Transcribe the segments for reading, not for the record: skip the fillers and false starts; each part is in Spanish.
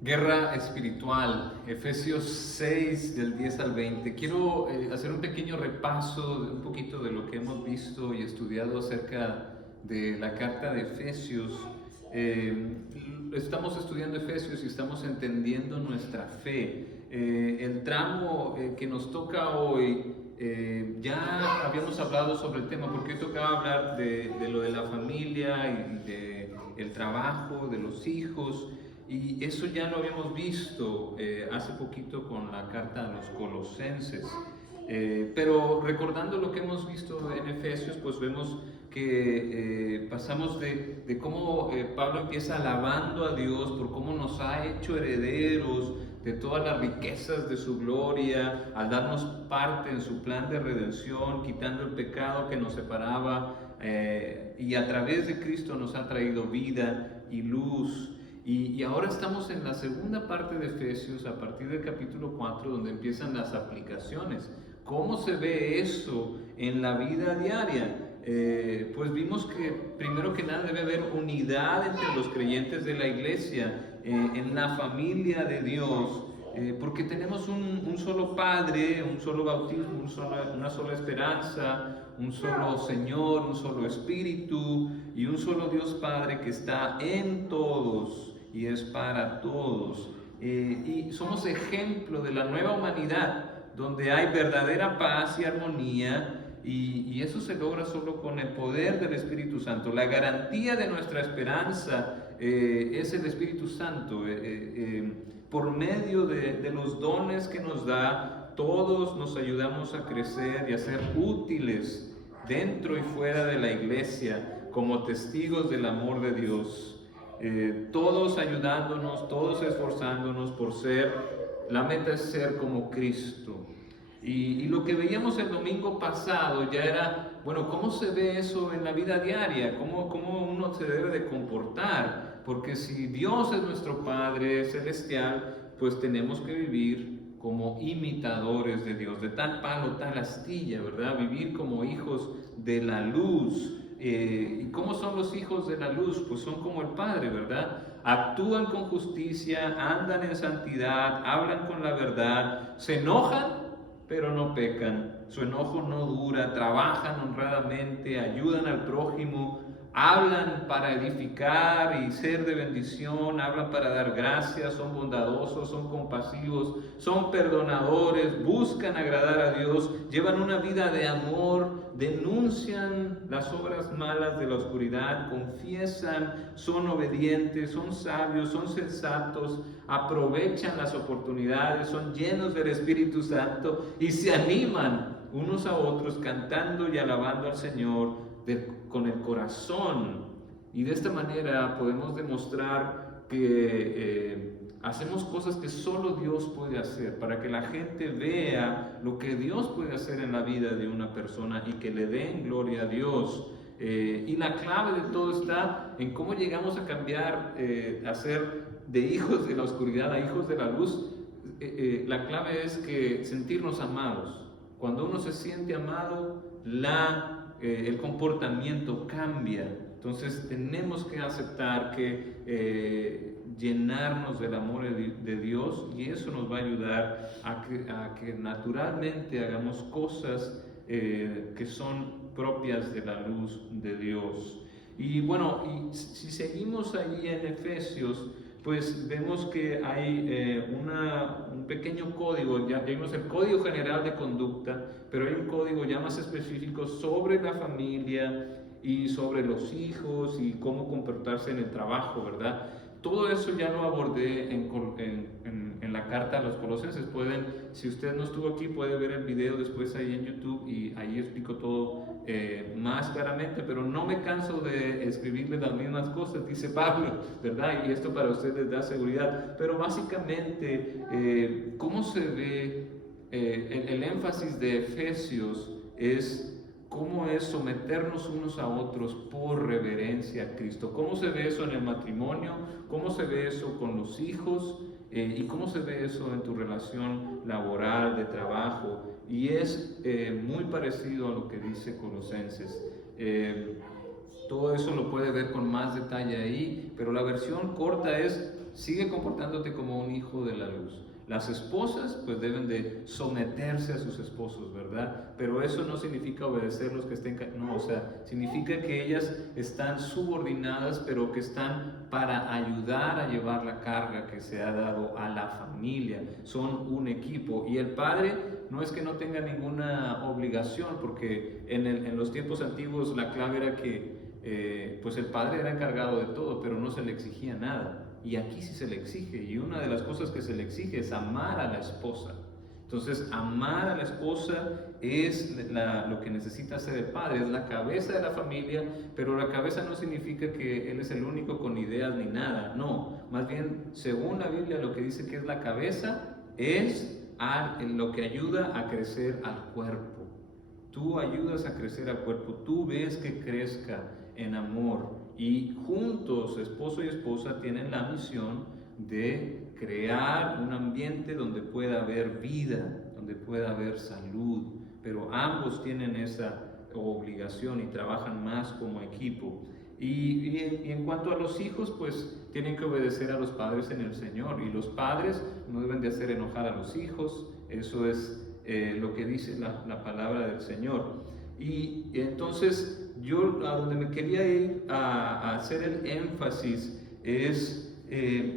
Guerra espiritual, Efesios 6 del 10 al 20. Quiero hacer un pequeño repaso de un poquito de lo que hemos visto y estudiado acerca de la carta de Efesios. Estamos estudiando Efesios y estamos entendiendo nuestra fe. El tramo que nos toca hoy, ya habíamos hablado sobre el tema, porque hoy tocaba hablar de lo de la familia y del trabajo, de los hijos. Y eso ya lo habíamos visto hace poquito con la carta a los Colosenses. Pero recordando lo que hemos visto en Efesios, pues vemos que pasamos de cómo Pablo empieza alabando a Dios por cómo nos ha hecho herederos de todas las riquezas de su gloria, al darnos parte en su plan de redención, quitando el pecado que nos separaba, y a través de Cristo nos ha traído vida y luz. Y ahora estamos en la segunda parte de Efesios, a partir del capítulo 4, donde empiezan las aplicaciones. ¿Cómo se ve eso en la vida diaria? Pues vimos que primero que nada debe haber unidad entre los creyentes de la iglesia, en la familia de Dios, porque tenemos un solo Padre, un solo bautismo, una sola esperanza, un solo Señor, un solo Espíritu y un solo Dios Padre que está en todos y es para todos. Y somos ejemplo de la nueva humanidad, donde hay verdadera paz y armonía, y eso se logra solo con el poder del Espíritu Santo. La garantía de nuestra esperanza es el Espíritu Santo. Por medio de los dones que nos da, todos nos ayudamos a crecer y a ser útiles dentro y fuera de la iglesia como testigos del amor de Dios. Todos ayudándonos, todos esforzándonos por ser, la meta es ser como Cristo. Y lo que veíamos el domingo pasado ya era, bueno, ¿cómo se ve eso en la vida diaria? ¿Cómo uno se debe de comportar? Porque si Dios es nuestro Padre celestial, pues tenemos que vivir como imitadores de Dios, de tal palo, tal astilla, ¿verdad? Vivir como hijos de la luz. ¿Y cómo son los hijos de la luz? Pues son como el Padre, ¿verdad? Actúan con justicia, andan en santidad, hablan con la verdad, se enojan, pero no pecan, su enojo no dura, trabajan honradamente, ayudan al prójimo, hablan para edificar y ser de bendición, hablan para dar gracias, son bondadosos, son compasivos, son perdonadores, buscan agradar a Dios, llevan una vida de amor, denuncian las obras malas de la oscuridad, confiesan, son obedientes, son sabios, son sensatos, aprovechan las oportunidades, son llenos del Espíritu Santo y se animan unos a otros cantando y alabando al Señor con el corazón. Y de esta manera podemos demostrar que hacemos cosas que solo Dios puede hacer, para que la gente vea lo que Dios puede hacer en la vida de una persona y que le den gloria a Dios. Y la clave de todo está en cómo llegamos a cambiar, a ser de hijos de la oscuridad a hijos de la luz. La clave es que sentirnos amados. Cuando uno se siente amado, el comportamiento cambia. Entonces tenemos que aceptar que llenarnos del amor de Dios, y eso nos va a ayudar a que naturalmente hagamos cosas que son propias de la luz de Dios. Y bueno, y si seguimos ahí en Efesios, pues vemos que hay un pequeño código. Ya vimos el código general de conducta, pero hay un código ya más específico sobre la familia y sobre los hijos y cómo comportarse en el trabajo, ¿verdad? Todo eso ya lo abordé en la carta a los Colosenses. Si usted no estuvo aquí, puede ver el video después ahí en YouTube, y ahí explico todo más claramente, pero no me canso de escribirle las mismas cosas, dice Pablo, ¿verdad? Y esto para usted les da seguridad. Pero básicamente, ¿cómo se ve? El énfasis de Efesios es cómo es someternos unos a otros por reverencia a Cristo. ¿Cómo se ve eso en el matrimonio? ¿Cómo se ve eso con los hijos? ¿Y cómo se ve eso en tu relación laboral, de trabajo? Y es muy parecido a lo que dice Colosenses. Todo eso lo puede ver con más detalle ahí, pero la versión corta es: sigue comportándote como un hijo de la luz. Las esposas pues deben de someterse a sus esposos, ¿verdad? Pero eso no significa obedecer los que estén... No, o sea, significa que ellas están subordinadas, pero que están para ayudar a llevar la carga que se ha dado a la familia. Son un equipo. Y el padre no es que no tenga ninguna obligación, porque en los tiempos antiguos la clave era que pues el padre era encargado de todo, pero no se le exigía nada. Y aquí sí se le exige, y una de las cosas que se le exige es amar a la esposa. Entonces, amar a la esposa es lo que necesita hacer el padre, es la cabeza de la familia, pero la cabeza no significa que él es el único con ideas ni nada, no, más bien, según la Biblia, lo que dice que es la cabeza es lo que ayuda a crecer al cuerpo. Tú ayudas a crecer al cuerpo, tú ves que crezca en amor, y juntos, esposo y esposa, tienen la misión de crear un ambiente donde pueda haber vida, donde pueda haber salud, pero ambos tienen esa obligación y trabajan más como equipo. Y en cuanto a los hijos, pues tienen que obedecer a los padres en el Señor, y los padres no deben de hacer enojar a los hijos. Eso es lo que dice la palabra del Señor. Y entonces yo a donde me quería ir a hacer el énfasis es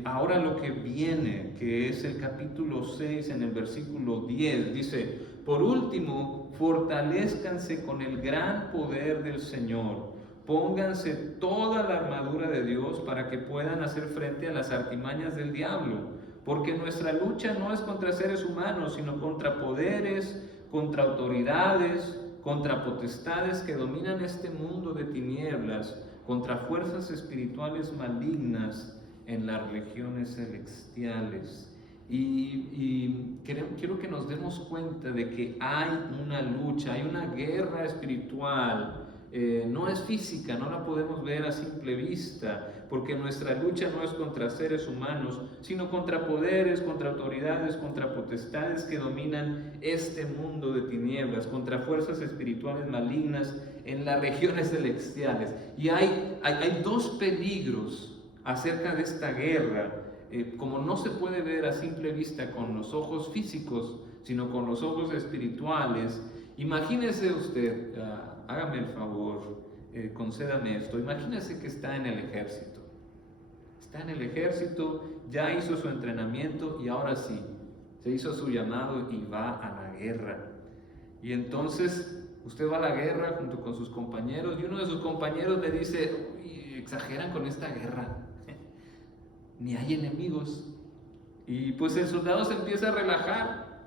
ahora lo que viene, que es el capítulo 6 en el versículo 10. Dice: por último, fortalézcanse con el gran poder del Señor. Pónganse toda la armadura de Dios para que puedan hacer frente a las artimañas del diablo. Porque nuestra lucha no es contra seres humanos, sino contra poderes, contra autoridades, contra potestades que dominan este mundo de tinieblas, contra fuerzas espirituales malignas en las regiones celestiales. Y quiero que nos demos cuenta de que hay una lucha, hay una guerra espiritual. No es física, no la podemos ver a simple vista, porque nuestra lucha no es contra seres humanos, sino contra poderes, contra autoridades, contra potestades que dominan este mundo de tinieblas, contra fuerzas espirituales malignas en las regiones celestiales. Y hay dos peligros acerca de esta guerra. Como no se puede ver a simple vista con los ojos físicos, sino con los ojos espirituales, imagínese usted, hágame el favor, concédame esto, imagínese que está en el ejército. Está en el ejército, ya hizo su entrenamiento y ahora sí, se hizo su llamado y va a la guerra. Y entonces usted va a la guerra junto con sus compañeros y uno de sus compañeros le dice: uy, exageran con esta guerra, ni hay enemigos. Y pues el soldado se empieza a relajar,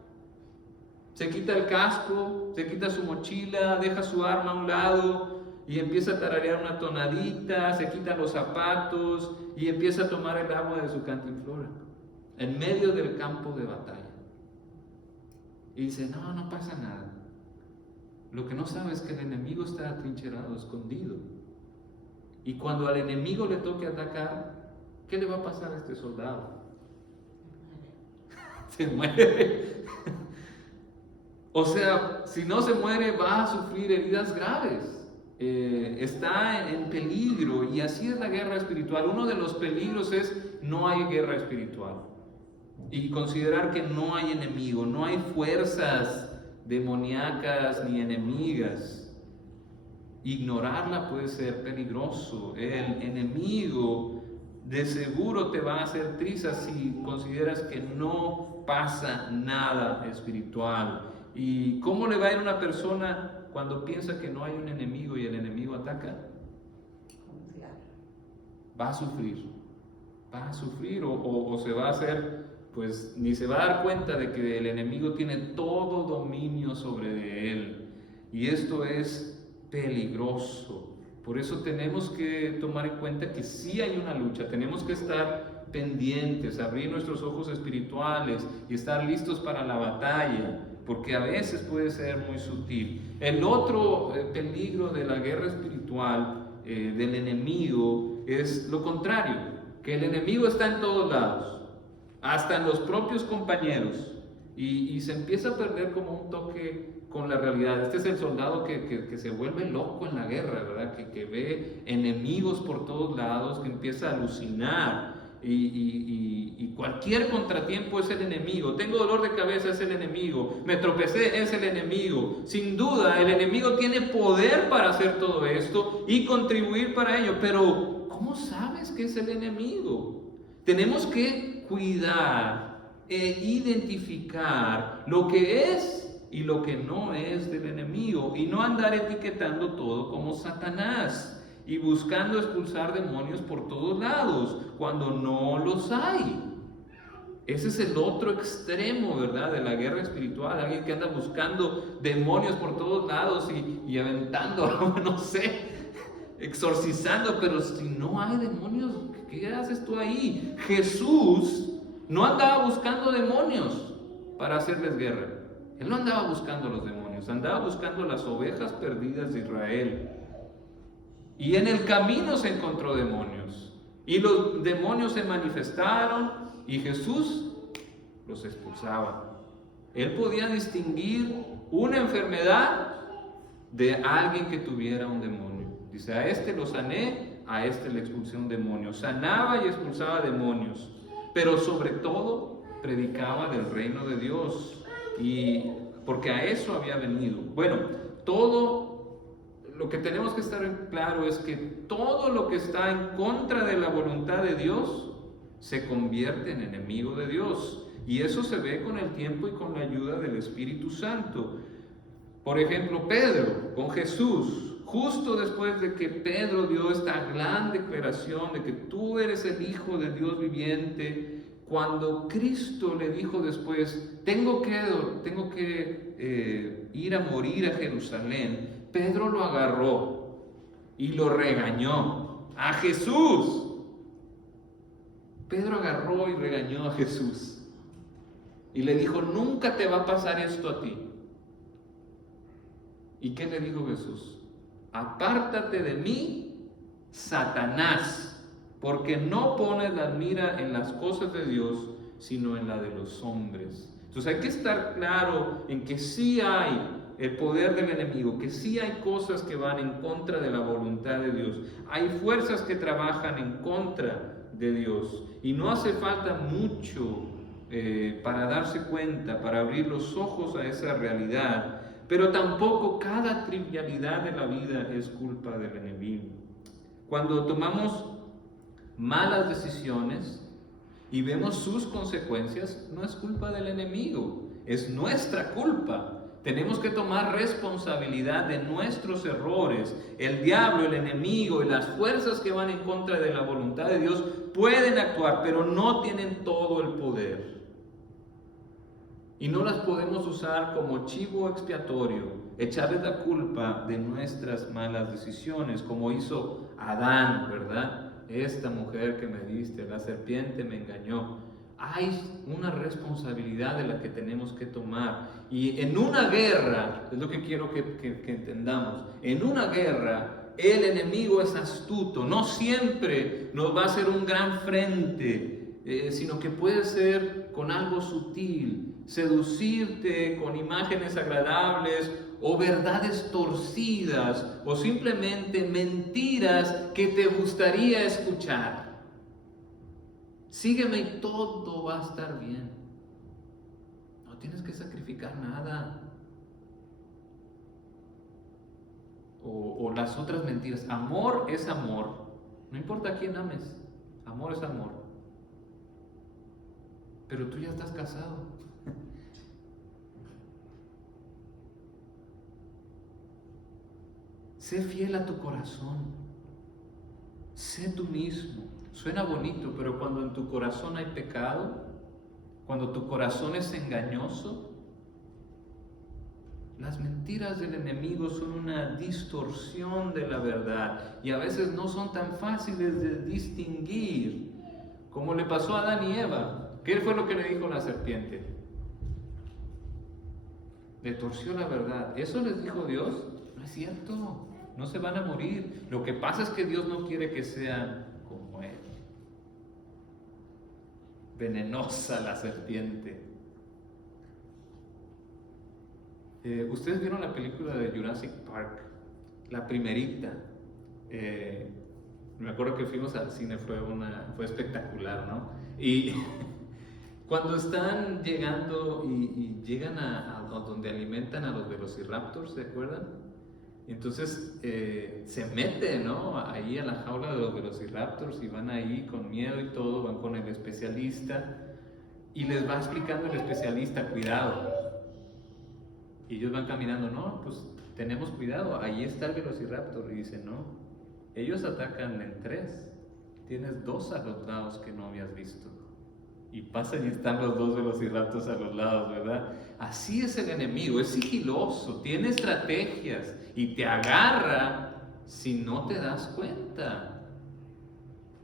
se quita el casco, se quita su mochila, deja su arma a un lado y empieza a tararear una tonadita, se quita los zapatos y empieza a tomar el agua de su cantinflora en medio del campo de batalla. Y dice: no pasa nada. Lo que no sabe es que el enemigo está atrincherado, escondido. Y cuando al enemigo le toque atacar, ¿qué le va a pasar a este soldado? Se muere. O sea, si no se muere, va a sufrir heridas graves. Está en peligro, y así es la guerra espiritual. Uno de los peligros es: no hay guerra espiritual, y considerar que no hay enemigo, no hay fuerzas demoníacas ni enemigas. Ignorarla puede ser peligroso. El enemigo de seguro te va a hacer trizas si consideras que no pasa nada espiritual. ¿Y cómo le va a ir a una persona cuando piensa que no hay un enemigo y el enemigo ataca? Va a sufrir o se va a hacer, pues ni se va a dar cuenta de que el enemigo tiene todo dominio sobre él, y esto es peligroso. Por eso tenemos que tomar en cuenta que sí hay una lucha, tenemos que estar pendientes, abrir nuestros ojos espirituales y estar listos para la batalla, porque a veces puede ser muy sutil. El otro peligro de la guerra espiritual, del enemigo, es lo contrario, que el enemigo está en todos lados, hasta en los propios compañeros, y se empieza a perder como un toque con la realidad. Este es el soldado que se vuelve loco en la guerra, ¿verdad? Que ve enemigos por todos lados, que empieza a alucinar. y cualquier contratiempo es el enemigo. Tengo dolor de cabeza, es el enemigo. Me tropecé, es el enemigo. Sin duda, el enemigo tiene poder para hacer todo esto y contribuir para ello. Pero, ¿cómo sabes que es el enemigo? Tenemos que cuidar e identificar lo que es y lo que no es del enemigo, y no andar etiquetando todo como Satanás y buscando expulsar demonios por todos lados cuando no los hay. Ese es el otro extremo, ¿verdad?, de la guerra espiritual. Alguien que anda buscando demonios por todos lados y aventando, no sé, exorcizando. Pero si no hay demonios, ¿qué haces tú ahí? Jesús no andaba buscando demonios para hacerles guerra. Él no andaba buscando los demonios, andaba buscando las ovejas perdidas de Israel. Y en el camino se encontró demonios. Y los demonios se manifestaron y Jesús los expulsaba. Él podía distinguir una enfermedad de alguien que tuviera un demonio. Dice, a este lo sané, a este le expulsé un demonio. Sanaba y expulsaba demonios, pero sobre todo predicaba del reino de Dios. Y porque a eso había venido. Bueno, todo lo que tenemos que estar claro es que todo lo que está en contra de la voluntad de Dios se convierte en enemigo de Dios. Y eso se ve con el tiempo y con la ayuda del Espíritu Santo. Por ejemplo, Pedro con Jesús, justo después de que Pedro dio esta gran declaración de que tú eres el Hijo de Dios viviente, cuando Cristo le dijo después, tengo que ir a morir a Jerusalén, Pedro lo agarró y lo regañó a Jesús. Pedro agarró y regañó a Jesús y le dijo, nunca te va a pasar esto a ti. ¿Y qué le dijo Jesús? Apártate de mí, Satanás, porque no pones la mira en las cosas de Dios, sino en la de los hombres. Entonces hay que estar claro en que sí hay el poder del enemigo, que sí hay cosas que van en contra de la voluntad de Dios. Hay fuerzas que trabajan en contra de Dios. Y no hace falta mucho para darse cuenta, para abrir los ojos a esa realidad. Pero tampoco cada trivialidad de la vida es culpa del enemigo. Cuando tomamos malas decisiones y vemos sus consecuencias, no es culpa del enemigo, es nuestra culpa. Tenemos que tomar responsabilidad de nuestros errores. El diablo, el enemigo y las fuerzas que van en contra de la voluntad de Dios pueden actuar, pero no tienen todo el poder. Y no las podemos usar como chivo expiatorio, echarles la culpa de nuestras malas decisiones, como hizo Adán, ¿verdad? Esta mujer que me diste, la serpiente me engañó. Hay una responsabilidad de la que tenemos que tomar. Y en una guerra, es lo que quiero que entendamos, en una guerra el enemigo es astuto, no siempre nos va a hacer un gran frente, sino que puede ser con algo sutil, seducirte con imágenes agradables o verdades torcidas o simplemente mentiras que te gustaría escuchar. Sígueme y todo va a estar bien. No tienes que sacrificar nada. O las otras mentiras. Amor es amor. No importa a quién ames. Amor es amor. Pero tú ya estás casado. Sé fiel a tu corazón. Sé tú mismo. Suena bonito, pero cuando en tu corazón hay pecado, cuando tu corazón es engañoso, las mentiras del enemigo son una distorsión de la verdad y a veces no son tan fáciles de distinguir, como le pasó a Adán y Eva. ¿Qué fue lo que le dijo la serpiente? Le torció la verdad. ¿Eso les dijo Dios? No es cierto. No se van a morir. Lo que pasa es que Dios no quiere que sean como Él. Venenosa la serpiente. Ustedes vieron la película de Jurassic Park, la primerita. Me acuerdo que fuimos al cine, fue espectacular, ¿no? Y cuando están llegando y llegan a donde alimentan a los velociraptors, ¿se acuerdan? Entonces se meten, ¿no? Ahí a la jaula de los velociraptors y van ahí con miedo y todo, van con el especialista y les va explicando el especialista, cuidado. Y ellos van caminando, no, pues tenemos cuidado, ahí está el velociraptor. Y dice, no, ellos atacan en 3, tienes 2 a los lados que no habías visto. Y pasan y están los 2 velociraptors a los lados, ¿verdad? Así es el enemigo, es sigiloso, tiene estrategias y te agarra si no te das cuenta.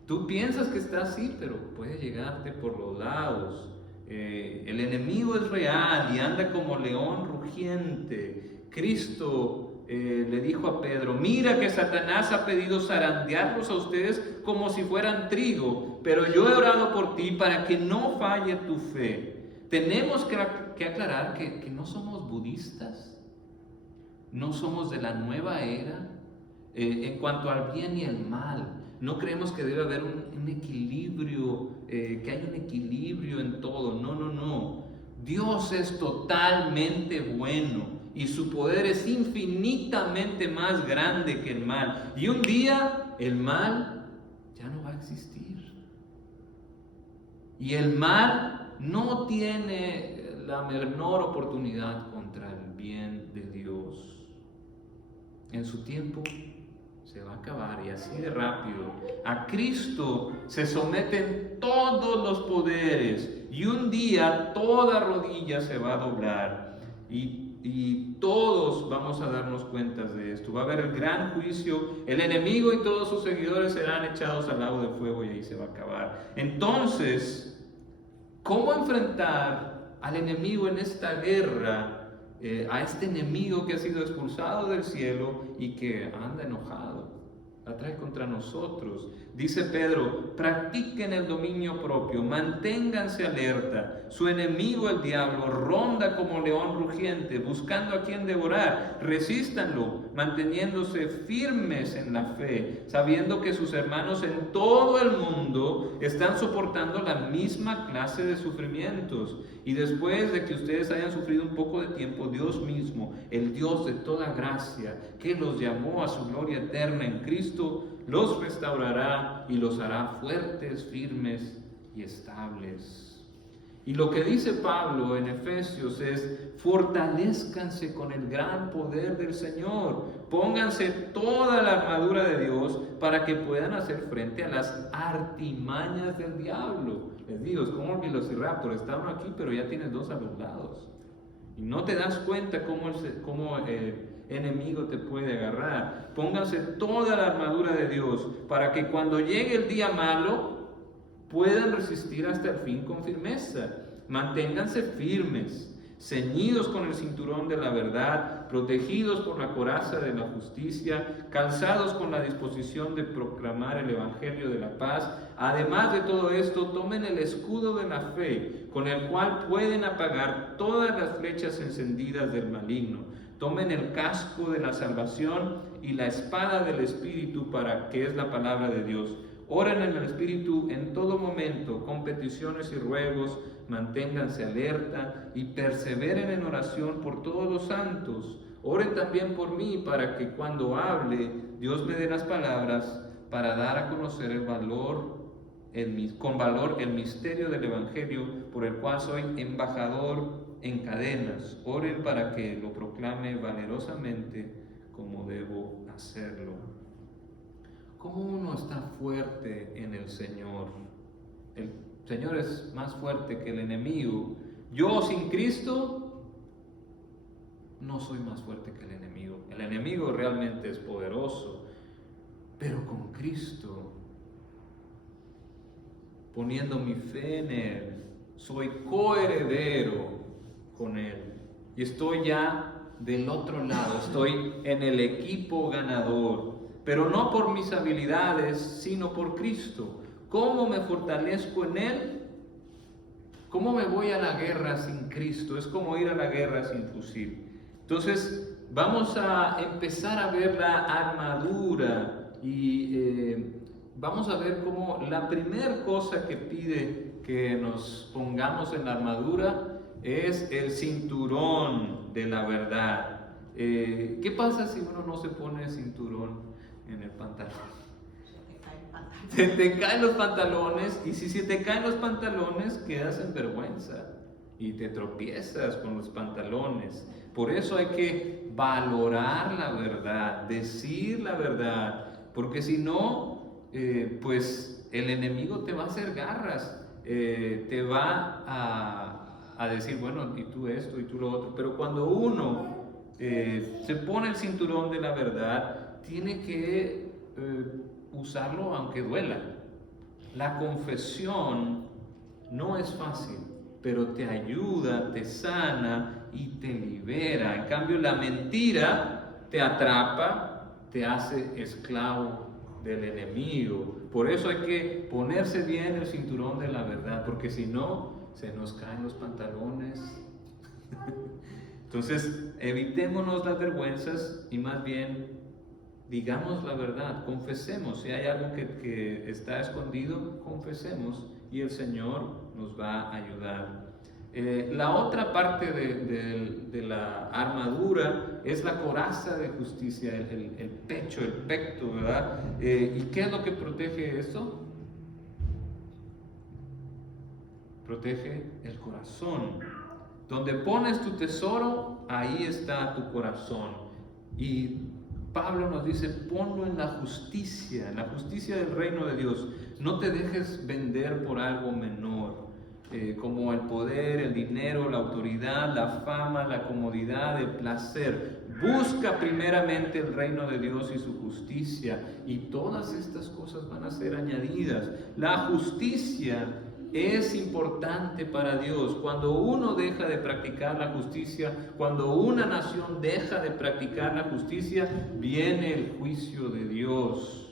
Tú piensas que está así, pero puede llegarte por los lados. El enemigo es real y anda como león rugiente. Cristo le dijo a Pedro, mira que Satanás ha pedido zarandearlos a ustedes como si fueran trigo, pero yo he orado por ti para que no falle tu fe. Tenemos que aclarar que no somos budistas, no somos de la nueva era en cuanto al bien y el mal. No creemos que debe haber un equilibrio, que hay un equilibrio en todo. No, no, no. Dios es totalmente bueno y su poder es infinitamente más grande que el mal. Y un día el mal ya no va a existir. Y el mal no tiene la menor oportunidad contra el bien de Dios. En su tiempo se va a acabar, y así de rápido. A Cristo se someten todos los poderes y un día toda rodilla se va a doblar y todos vamos a darnos cuenta de esto. Va a haber el gran juicio, el enemigo y todos sus seguidores serán echados al lago de fuego y ahí se va a acabar. Entonces, ¿cómo enfrentar al enemigo en esta guerra? A este enemigo que ha sido expulsado del cielo y que anda enojado, la trae contra nosotros. Dice Pedro, practiquen el dominio propio, manténganse alerta. Su enemigo, el diablo, ronda como león rugiente, buscando a quien devorar. Resístanlo, manteniéndose firmes en la fe, sabiendo que sus hermanos en todo el mundo están soportando la misma clase de sufrimientos. Y después de que ustedes hayan sufrido un poco de tiempo, Dios mismo, el Dios de toda gracia, que los llamó a su gloria eterna en Cristo, los restaurará y los hará fuertes, firmes y estables. Y lo que dice Pablo en Efesios es, fortalezcanse con el gran poder del Señor, pónganse toda la armadura de Dios para que puedan hacer frente a las artimañas del diablo. Les digo, es como el velociraptor, está uno aquí pero ya tienes 2 a los lados. Y no te das cuenta cómo el enemigo te puede agarrar. Pónganse toda la armadura de Dios para que cuando llegue el día malo puedan resistir hasta el fin con firmeza. Manténganse firmes, ceñidos con el cinturón de la verdad, protegidos por la coraza de la justicia, calzados con la disposición de proclamar el evangelio de la paz. Además de todo esto, tomen el escudo de la fe, con el cual pueden apagar todas las flechas encendidas del maligno. Tomen el casco de la salvación y la espada del Espíritu, que es la palabra de Dios. Oren en el Espíritu en todo momento, con peticiones y ruegos, manténganse alerta y perseveren en oración por todos los santos. Oren también por mí para que cuando hable, Dios me dé las palabras para dar a conocer con valor el misterio del Evangelio, por el cual soy embajador en cadenas. Oren para que lo proclame valerosamente como debo hacerlo. ¿Cómo uno está fuerte en el Señor? El Señor es más fuerte que el enemigo. Yo sin Cristo no soy más fuerte que el enemigo. El enemigo realmente es poderoso, pero con Cristo, poniendo mi fe en Él, soy coheredero con Él. Y estoy ya del otro lado, estoy en el equipo ganador. Pero no por mis habilidades, sino por Cristo. ¿Cómo me fortalezco en Él? ¿Cómo me voy a la guerra sin Cristo? Es como ir a la guerra sin fusil. Entonces, vamos a empezar a ver la armadura y vamos a ver cómo la primera cosa que pide que nos pongamos en la armadura es el cinturón de la verdad. ¿Qué pasa si uno no se pone el cinturón en el pantalón? Se te caen los pantalones, y si se te caen los pantalones quedas en vergüenza y te tropiezas con los pantalones. Por eso hay que valorar la verdad, decir la verdad, porque si no, pues el enemigo te va a hacer garras, te va a decir, bueno, y tú esto, y tú lo otro. Pero cuando uno se pone el cinturón de la verdad, tiene que usarlo aunque duela. La confesión no es fácil, pero te ayuda, te sana y te libera. En cambio, la mentira te atrapa, te hace esclavo del enemigo. Por eso hay que ponerse bien el cinturón de la verdad, porque si no, se nos caen los pantalones. Entonces, evitémonos las vergüenzas y más bien digamos la verdad, confesemos. Si hay algo que está escondido, confesemos y el Señor nos va a ayudar. La otra parte de la armadura es la coraza de justicia, el pecho, el pecto, ¿verdad? ¿Y qué es lo que protege esto? Protege el corazón. Donde pones tu tesoro, ahí está tu corazón. Y Pablo nos dice, ponlo en la justicia del reino de Dios. No te dejes vender por algo menor, como el poder, el dinero, la autoridad, la fama, la comodidad, el placer. Busca primeramente el reino de Dios y su justicia, y todas estas cosas van a ser añadidas. La justicia es importante para Dios. Cuando uno deja de practicar la justicia, cuando una nación deja de practicar la justicia, viene el juicio de Dios.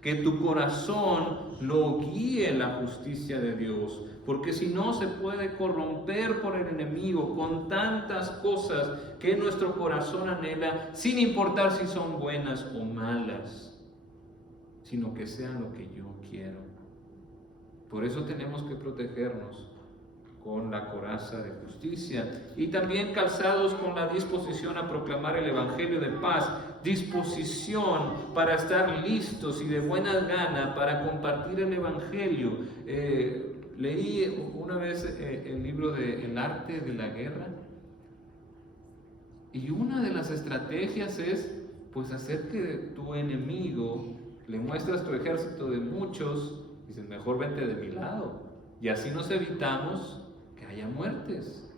Que tu corazón lo guíe en la justicia de Dios, porque si no se puede corromper por el enemigo con tantas cosas que nuestro corazón anhela, sin importar si son buenas o malas, sino que sean lo que yo quiero. Por eso tenemos que protegernos con la coraza de justicia y también calzados con la disposición a proclamar el evangelio de paz, disposición para estar listos y de buena gana para compartir el evangelio. Leí una vez el libro de El arte de la guerra, y una de las estrategias es pues hacer que tu enemigo, le muestras tu ejército de muchos, dices, mejor vente de mi lado, y así nos evitamos que haya muertes.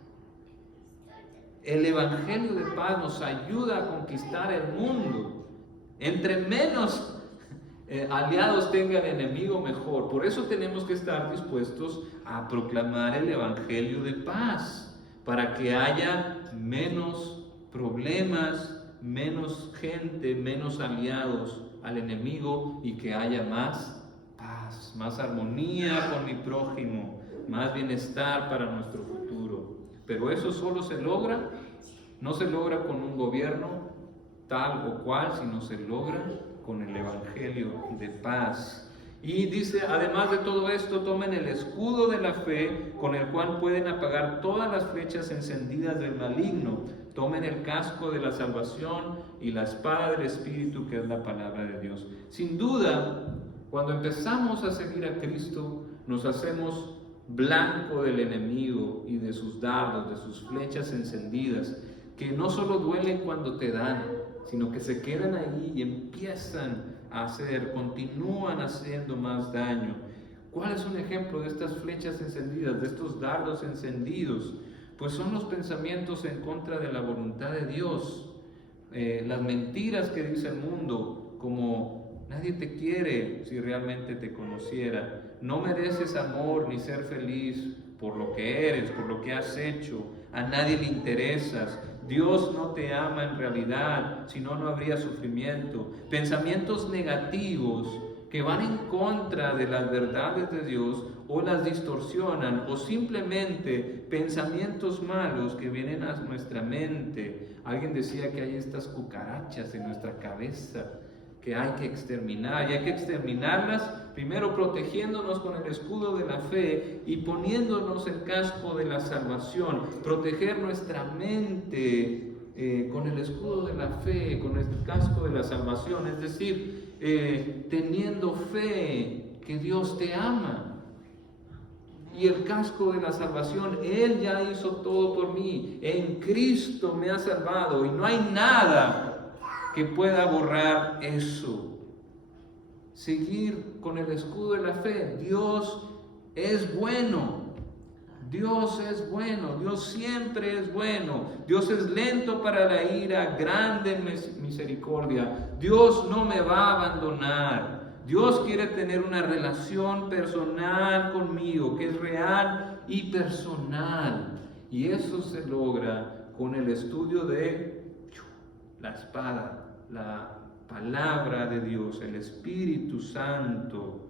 El evangelio de paz nos ayuda a conquistar el mundo. Entre menos aliados tenga el enemigo, mejor. Por eso tenemos que estar dispuestos a proclamar el evangelio de paz, para que haya menos problemas, menos gente, menos aliados al enemigo, y que haya más paz, más armonía con mi prójimo, más bienestar para nuestro futuro. Pero eso solo se logra, no se logra con un gobierno tal o cual, sino se logra con el evangelio de paz. Y dice, además de todo esto, tomen el escudo de la fe, con el cual pueden apagar todas las flechas encendidas del maligno. Tomen el casco de la salvación y la espada del Espíritu, que es la palabra de Dios. Sin duda, cuando empezamos a seguir a Cristo, nos hacemos blanco del enemigo y de sus dardos, de sus flechas encendidas, que no solo duelen cuando te dan, sino que se quedan ahí y empiezan a hacer, continúan haciendo más daño. ¿Cuál es un ejemplo de estas flechas encendidas, de estos dardos encendidos? Pues son los pensamientos en contra de la voluntad de Dios, las mentiras que dice el mundo, como nadie te quiere si realmente te conociera, no mereces amor ni ser feliz por lo que eres, por lo que has hecho, a nadie le interesas, Dios no te ama en realidad, si no, no habría sufrimiento. Pensamientos negativos que van en contra de las verdades de Dios o las distorsionan, o simplemente pensamientos malos que vienen a nuestra mente. Alguien decía que hay estas cucarachas en nuestra cabeza que hay que exterminar, y hay que exterminarlas primero protegiéndonos con el escudo de la fe y poniéndonos el casco de la salvación, proteger nuestra mente con el escudo de la fe, con el casco de la salvación, es decir, teniendo fe que Dios te ama. Y el casco de la salvación, Él ya hizo todo por mí, en Cristo me ha salvado y no hay nada que pueda borrar eso. Seguir con el escudo de la fe. Dios es bueno. Dios es bueno. Dios siempre es bueno. Dios es lento para la ira, grande en misericordia. Dios no me va a abandonar. Dios quiere tener una relación personal conmigo, que es real y personal. Y eso se logra con el estudio de la espada, la palabra de Dios, el Espíritu Santo.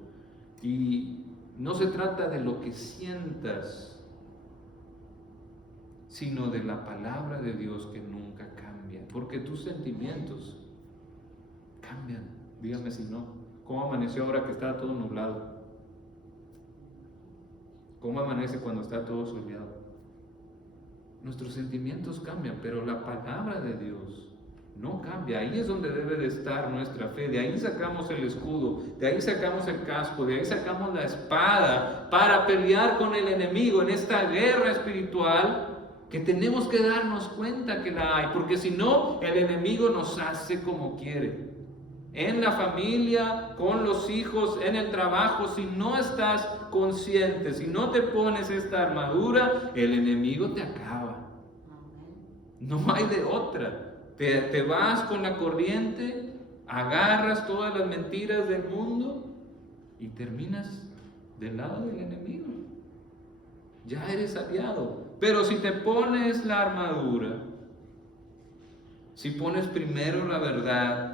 Y no se trata de lo que sientas, sino de la palabra de Dios que nunca cambia, porque tus sentimientos cambian. Dígame si no. ¿Cómo amaneció ahora que está todo nublado? ¿Cómo amanece cuando está todo soleado? Nuestros sentimientos cambian, pero la palabra de Dios no cambia. Ahí es donde debe de estar nuestra fe. De ahí sacamos el escudo, de ahí sacamos el casco, de ahí sacamos la espada para pelear con el enemigo en esta guerra espiritual que tenemos que darnos cuenta que la hay, porque si no, el enemigo nos hace como quiere. En la familia, con los hijos, en el trabajo, si no estás consciente, si no te pones esta armadura, el enemigo te acaba. No hay de otra. Te vas con la corriente, agarras todas las mentiras del mundo y terminas del lado del enemigo. Ya eres aliado. Pero si te pones la armadura, si pones primero la verdad,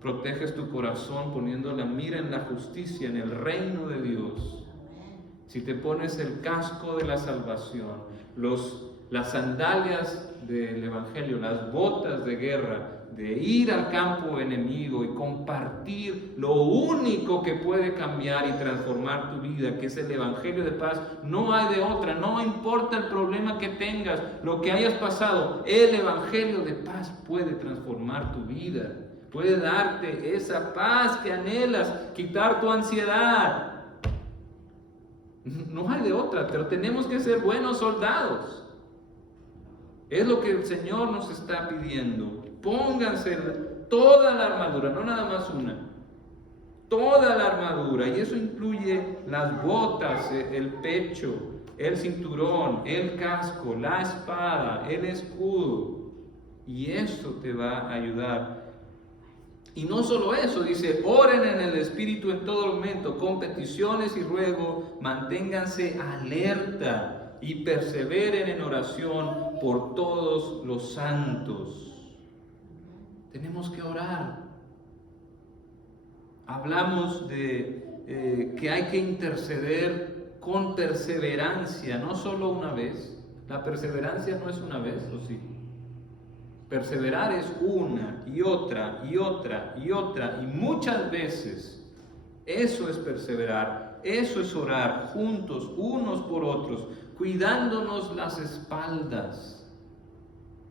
proteges tu corazón poniendo la mira en la justicia, en el reino de Dios. Si te pones el casco de la salvación, las sandalias del Evangelio, las botas de guerra, de ir al campo enemigo y compartir lo único que puede cambiar y transformar tu vida, que es el Evangelio de paz. No hay de otra, no importa el problema que tengas, lo que hayas pasado, el Evangelio de paz puede transformar tu vida. Puede darte esa paz que anhelas, quitar tu ansiedad. No hay de otra, pero tenemos que ser buenos soldados. Es lo que el Señor nos está pidiendo. Pónganse toda la armadura, no nada más una. Toda la armadura, y eso incluye las botas, el pecho, el cinturón, el casco, la espada, el escudo. Y eso te va a ayudar. Y no solo eso, dice, oren en el Espíritu en todo momento, con peticiones y ruego, manténganse alerta y perseveren en oración por todos los santos. Tenemos que orar. Hablamos de que hay que interceder con perseverancia, no solo una vez. La perseverancia no es una vez, ¿o sí? Perseverar es una y otra y otra y otra y muchas veces. Eso es perseverar, eso es orar juntos, unos por otros, cuidándonos las espaldas.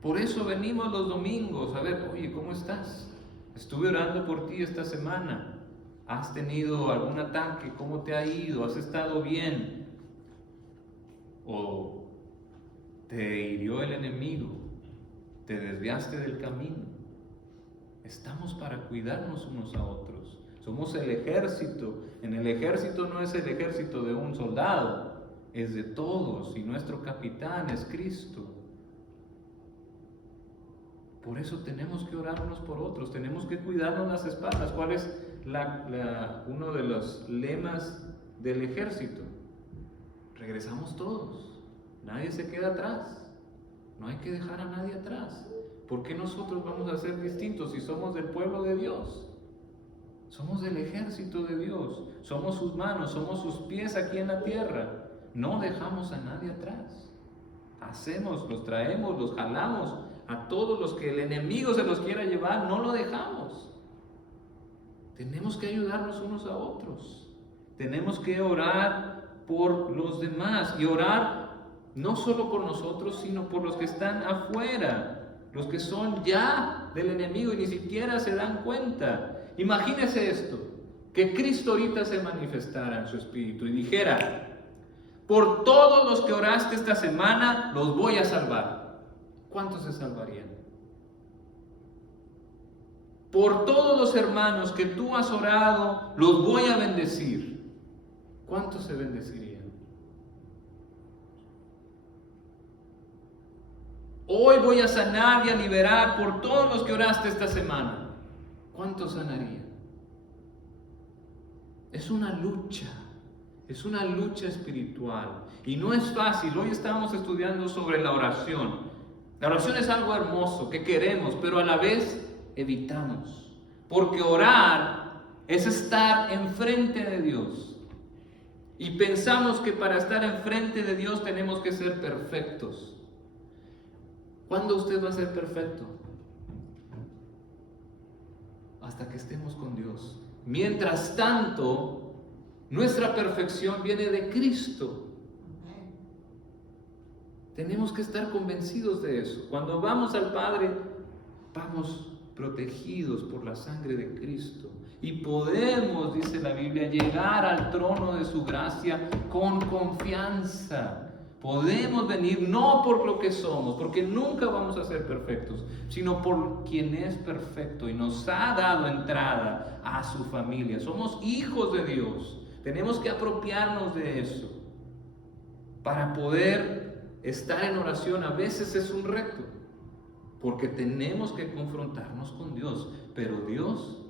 Por eso venimos los domingos a ver, oye, ¿cómo estás? Estuve orando por ti esta semana. ¿Has tenido algún ataque? ¿Cómo te ha ido? ¿Has estado bien? ¿O te hirió el enemigo? ¿Te desviaste del camino? Estamos para cuidarnos unos a otros. Somos el ejército. En el ejército no es el ejército de un soldado, es de todos, y nuestro capitán es Cristo. Por eso tenemos que orar unos por otros, tenemos que cuidarnos las espaldas. ¿Cuál es uno de los lemas del ejército? Regresamos todos, nadie se queda atrás. No hay que dejar a nadie atrás. ¿Por qué nosotros vamos a ser distintos si somos del pueblo de Dios? Somos del ejército de Dios. Somos sus manos, somos sus pies aquí en la tierra. No dejamos a nadie atrás. Los traemos, los jalamos. A todos los que el enemigo se los quiera llevar, no lo dejamos. tenemos que ayudarnos unos a otros. Tenemos que orar por los demás y orar no solo por nosotros, sino por los que están afuera, los que son ya del enemigo y ni siquiera se dan cuenta. Imagínese esto, que Cristo ahorita se manifestara en su espíritu y dijera: por todos los que oraste esta semana, los voy a salvar. ¿Cuántos se salvarían? Por todos los hermanos que tú has orado, los voy a bendecir. ¿Cuántos se bendecirían? Hoy voy a sanar y a liberar por todos los que oraste esta semana. ¿Cuántos sanarían? Es una lucha espiritual y no es fácil. Hoy estamos estudiando sobre la oración. La oración es algo hermoso que queremos, pero a la vez evitamos, porque orar es estar enfrente de Dios y pensamos que para estar enfrente de Dios tenemos que ser perfectos. ¿Cuándo usted va a ser perfecto? Hasta que estemos con Dios. Mientras tanto, nuestra perfección viene de Cristo. Tenemos que estar convencidos de eso. Cuando vamos al Padre, vamos protegidos por la sangre de Cristo. Y podemos, dice la Biblia, llegar al trono de su gracia con confianza. Podemos venir no por lo que somos, porque nunca vamos a ser perfectos, sino por quien es perfecto y nos ha dado entrada a su familia. Somos hijos de Dios. Tenemos que apropiarnos de eso. Para poder estar en oración a veces es un reto, porque tenemos que confrontarnos con Dios. Pero Dios,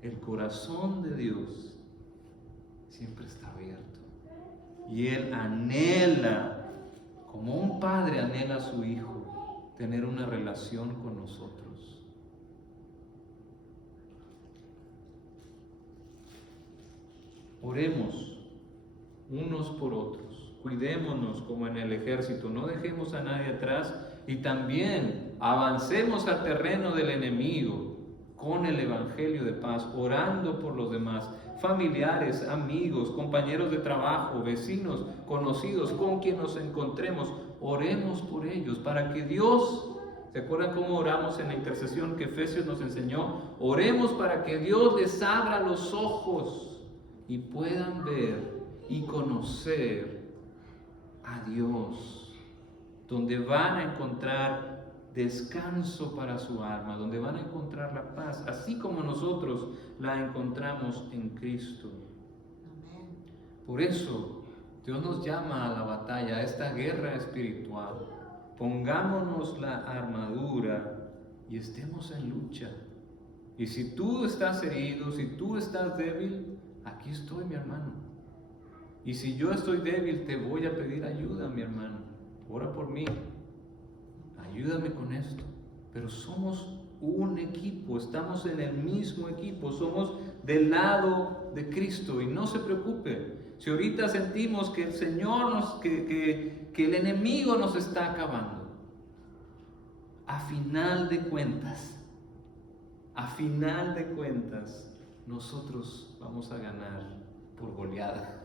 el corazón de Dios, siempre está abierto. Y Él anhela, como un padre anhela a su hijo, tener una relación con nosotros. Oremos unos por otros. Cuidémonos como en el ejército. No dejemos a nadie atrás. Y también avancemos al terreno del enemigo con el evangelio de paz, orando por los demás. Familiares, amigos, compañeros de trabajo, vecinos, conocidos, con quien nos encontremos, oremos por ellos para que Dios, ¿se acuerdan cómo oramos en la intercesión que Efesios nos enseñó? Oremos para que Dios les abra los ojos y puedan ver y conocer a Dios, donde van a encontrar descanso para su alma, donde van a encontrar la paz, así como nosotros la encontramos en Cristo. Por eso Dios nos llama a la batalla, a esta guerra espiritual. Pongámonos la armadura y estemos en lucha. Y si tú estás herido, si tú estás débil, aquí estoy, mi hermano. Y si yo estoy débil, te voy a pedir ayuda, mi hermano. Ora por mí. Ayúdame con esto. Pero somos un equipo, estamos en el mismo equipo, somos del lado de Cristo. Y no se preocupe, si ahorita sentimos que el Señor que el enemigo nos está acabando, a final de cuentas, nosotros vamos a ganar por goleada.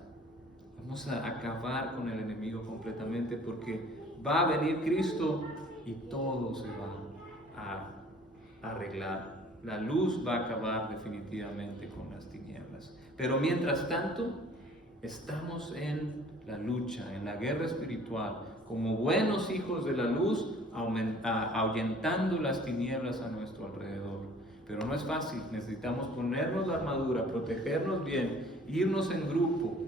Vamos a acabar con el enemigo completamente, porque va a venir Cristo y todo se va a arreglar. La luz va a acabar definitivamente con las tinieblas. Pero mientras tanto, estamos en la lucha, en la guerra espiritual, como buenos hijos de la luz, ahuyentando las tinieblas a nuestro alrededor. Pero no es fácil, necesitamos ponernos la armadura, protegernos bien, irnos en grupo,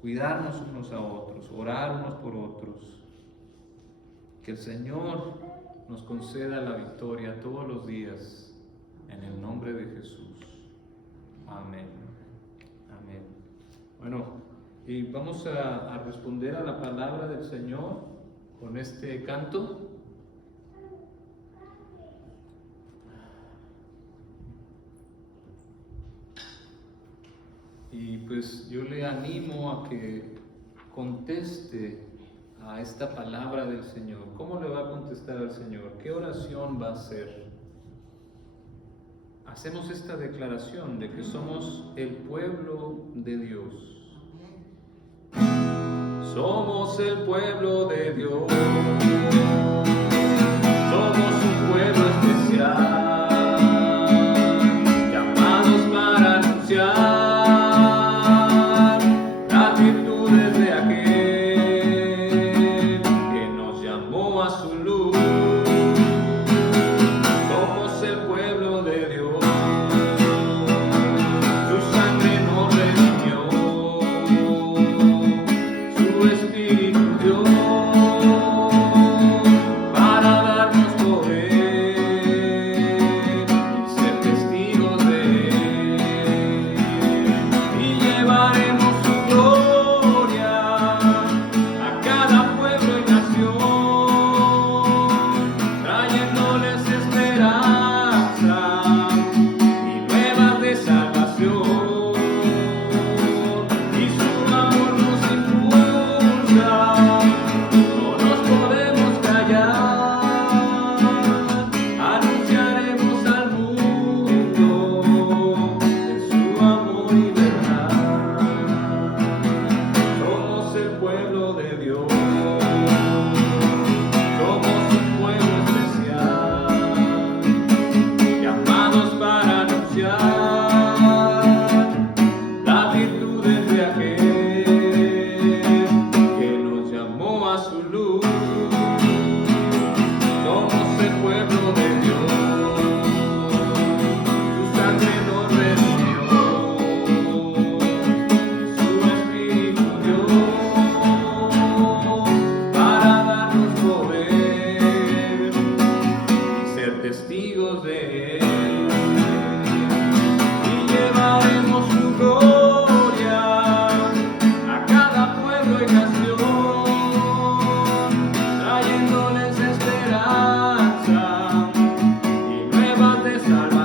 cuidarnos unos a otros, orar unos por otros. Que el Señor nos conceda la victoria todos los días, en el nombre de Jesús. Amén. Amén. Bueno, y vamos a responder a la palabra del Señor con este canto. Y pues yo le animo a que conteste a esta palabra del Señor. ¿Cómo le va a contestar al Señor? ¿Qué oración va a hacer? hacemos esta declaración de que somos el pueblo de Dios. Somos el pueblo de Dios. Somos un pueblo especial, llamados para anunciar las virtudes de aquel que nos llamó a su luz. Somos el pueblo de Dios. Su sangre nos redimió, su Espíritu dio para darnos poder y ser testigos de Él. Y llevaremos su gloria a cada pueblo y nación, trayéndoles esperanza y nuevas de salvación. Y su amor nos impulsa, no nos podemos callar, anunciaremos al mundo de su amor y verdad. Somos el pueblo de Dios, somos un pueblo especial, llamados para anunciar las virtudes de aquel que nos llamó a su luz. Somos el pueblo de Dios, su sangre nos redimió, su Espíritu dio para darnos poder y ser testigos de Él. Y llevaremos su gloria a cada pueblo y nación, trayéndoles esperanza y nuevas de salvación.